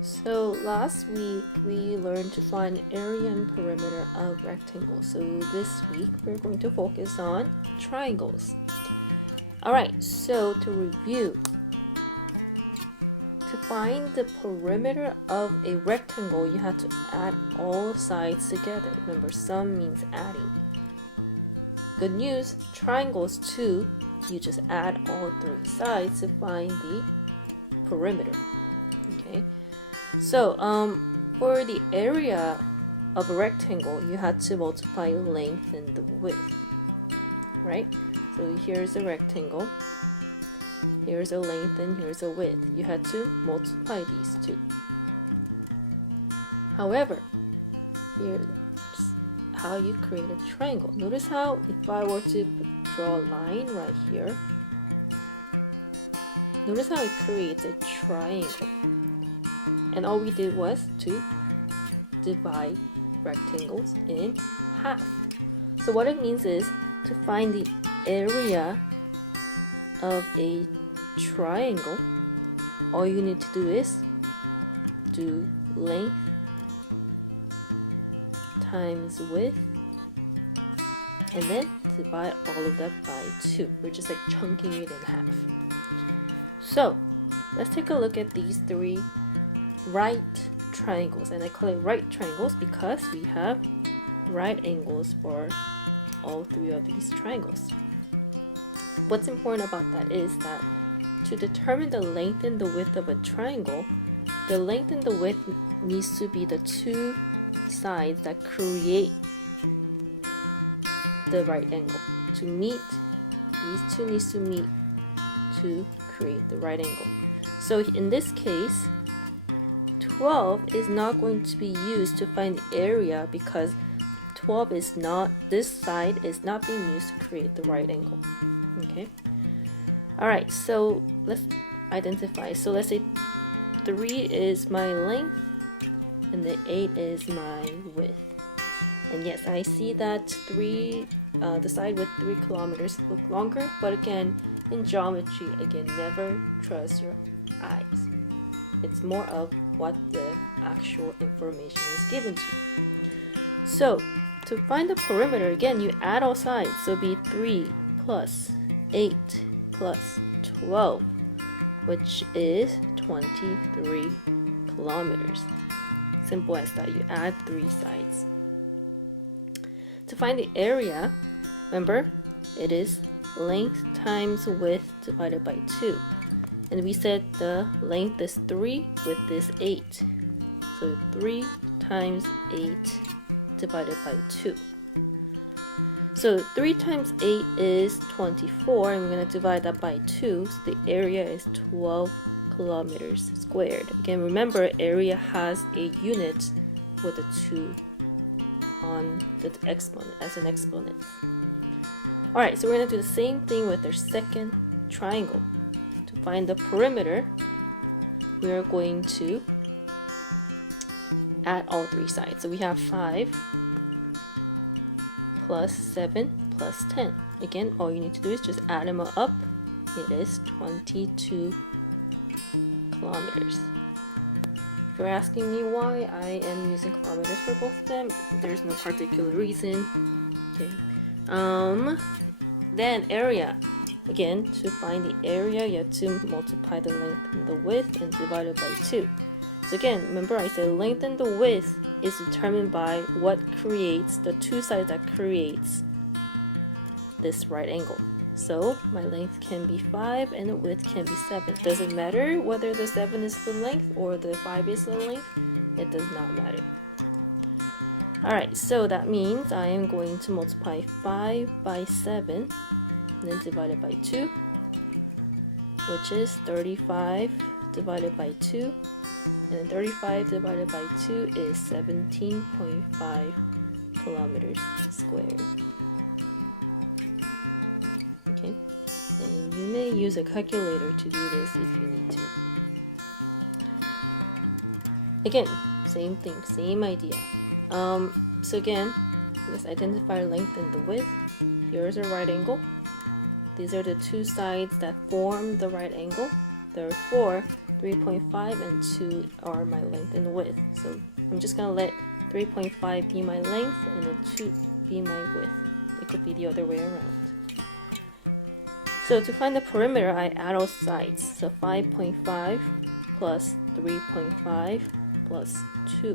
So last week we learned to find area and perimeter of rectangles. So this week we're going to focus on triangles. Alright, so to review, to find the perimeter of a rectangle, you have to add all sides together. Remember, sum means adding. Good news, triangles too, you just add all three sides to find the perimeter. Okay. So, for the area of a rectangle, you have to multiply the length and the width, right? So here's a rectangle, here's a length, and here's a width. You had to multiply these two. However, here's how you create a triangle. Notice how if I were to draw a line right here, notice how it creates a triangle. And all we did was to divide rectangles in half. So what it means is to find the area of a triangle, all you need to do is do length times width and then divide all of that by 2. We're just like chunking it in half. So let's take a look at these three right triangles, and I call it right triangles because we have right angles for all three of these triangles. What's important about that is that to determine the length and the width of a triangle, the length and the width needs to be the two sides that create the right angle. To meet, these two needs to meet to create the right angle. So in this case, 12 is not going to be used to find the area because 12 is not, this side is not being used to create the right angle. Okay. Alright, so let's identify. So let's say 3 is my length and the 8 is my width. And yes, I see that the side with 3 kilometers look longer, but again, in geometry, again, never trust your eyes. It's more of what the actual information is given to you. So to find the perimeter, again, you add all sides. So it'll be 3 plus 8 plus 12, which is 23 kilometers. Simple as that. You add 3 sides. To find the area, remember, it is length times width divided by 2. And we said the length is 3, width is 8. So 3 times 8 divided by 2. So 3 times 8 is 24, and we're going to divide that by 2. So the area is 12 kilometers squared. Again, remember, area has a unit with a 2 on the exponent as an exponent. Alright, so we're going to do the same thing with our second triangle. To find the perimeter, we are going to add all 3 sides. So we have 5 plus 7 plus 10. Again, all you need to do is just add them up. It is 22 kilometers. If you're asking me why I am using kilometers for both of them, there's no particular reason. Okay. Then area. Again, to find the area, you have to multiply the length and the width and divide it by 2. So again, remember I said length and the width is determined by what creates the two sides that creates this right angle. So my length can be 5 and the width can be 7. Does it matter whether the 7 is the length or the 5 is the length? It does not matter. Alright, so that means I am going to multiply 5 by 7 and then divide it by 2, which is 35 divided by 2, and then 35 divided by 2 is 17.5 kilometers squared. Okay, and you may use a calculator to do this if you need to. Again, same thing, same idea. So again, let's identify length and the width. Here's a right angle. These are the two sides that form the right angle. Therefore, 3.5 and 2 are my length and width. So I'm just gonna let 3.5 be my length and then 2 be my width. It could be the other way around. So to find the perimeter, I add all sides. So 5.5 plus 3.5 plus 2.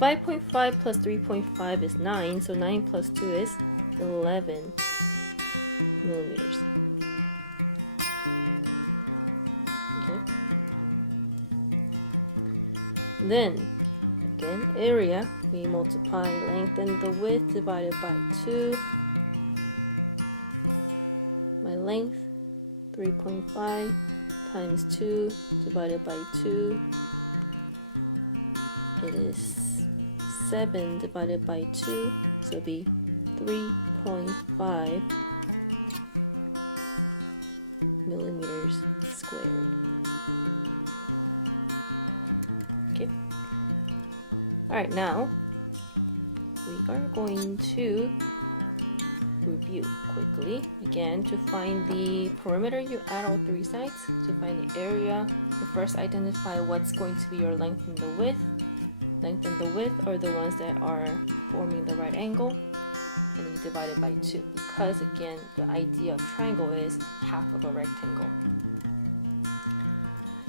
5.5 plus 3.5 is 9, so 9 plus 2 is 11 millimeters. Okay. Then, again, area, we multiply length and the width divided by 2. My length, 3.5 times 2 divided by 2. It is 7 divided by 2, so it'll be 3.5 millimeters squared. Okay. Alright, now we are going to review quickly. Again, to find the perimeter, you add all 3 sides. To find the area, you first identify what's going to be your length and the width. Length and the width are the ones that are forming the right angle, and you divide it by 2, because again, the idea of triangle is half of a rectangle.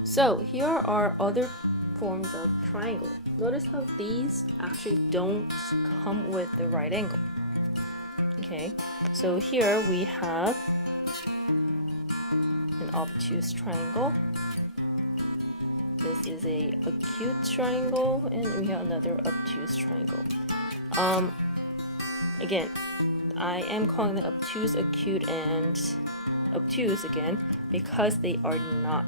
So here are other forms of triangle. Notice how these actually don't come with the right angle. Okay, so here we have an obtuse triangle. This is a acute triangle, and we have another obtuse triangle. Again, I am calling it obtuse, acute, and obtuse again because they are not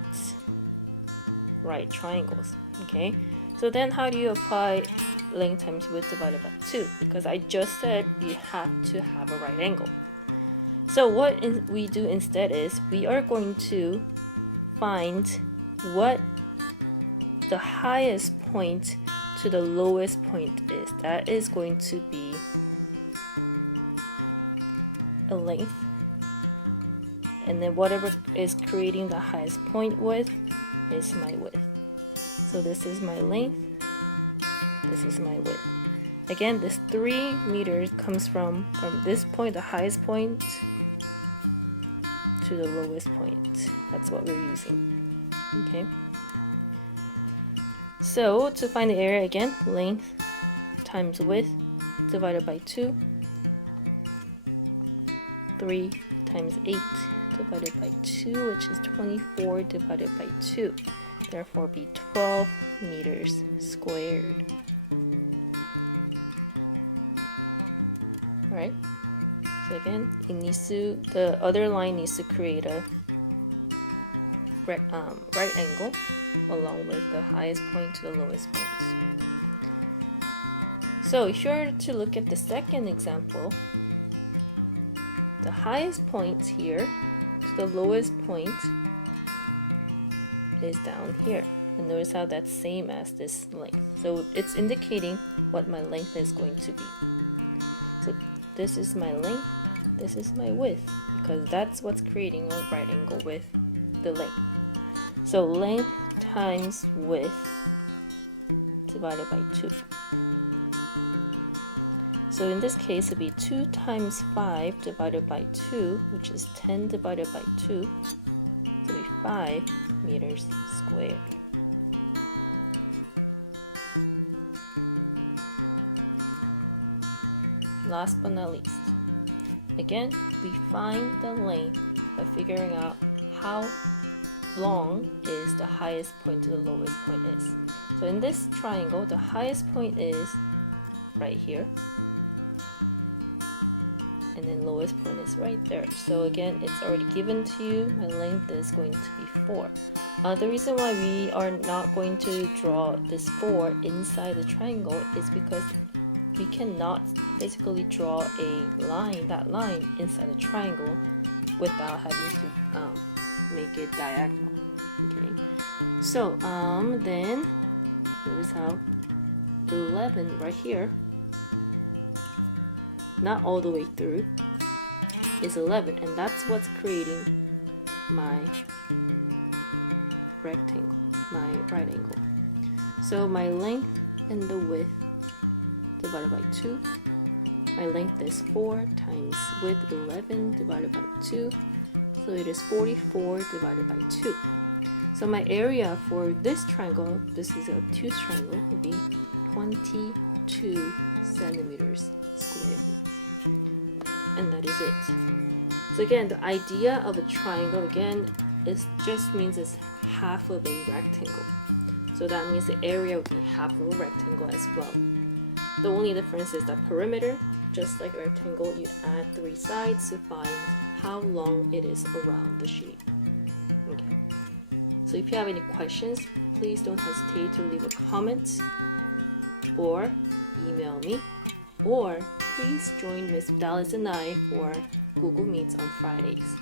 right triangles. Okay, so then how do you apply length times width divided by 2? Because I just said you have to have a right angle. So what we do instead is we are going to find what the highest point to the lowest point is. That is going to be a length, and then whatever is creating the highest point width is my width. So this is my length, this is my width. Again, this 3 meters comes from this point, the highest point, to the lowest point. That's what we're using. Okay. So to find the area, again, length times width divided by 2. 3 times 8 divided by 2, which is 24 divided by 2. Therefore, be 12 meters squared. Alright. So again, the other line needs to create a right angle along with the highest point to the lowest point. So if you were to look at the second example, the highest point here to the lowest point is down here. And notice how that's same as this length. So it's indicating what my length is going to be. So this is my length, this is my width, because that's what's creating a right angle with the length. So length times width divided by 2. So in this case, it'd be 2 times 5 divided by 2, which is 10 divided by 2. So it'd be 5 meters squared. Last but not least, again, we find the length by figuring out how long is the highest point to the lowest point is. So in this triangle, the highest point is right here, and then lowest point is right there. So again, it's already given to you. My length is going to be 4. The reason why we are not going to draw this 4 inside the triangle is because we cannot basically draw that line inside a triangle without having to make it diagonal. Okay, so then notice how 11 right here, not all the way through, is 11, and that's what's creating my rectangle, my right angle. So my length and the width divided by 2. My length is 4 times width 11 divided by 2. So it is 44 divided by 2. So my area for this triangle, this is a obtuse triangle, would be 22 centimeters squared. And that is it. So again, the idea of a triangle again is just means it's half of a rectangle. So that means the area would be half of a rectangle as well. The only difference is the perimeter. Just like a rectangle, you add 3 sides to find how long it is around the shape. Okay. So if you have any questions, please don't hesitate to leave a comment or email me, or please join Miss Dallas and I for Google Meets on Fridays.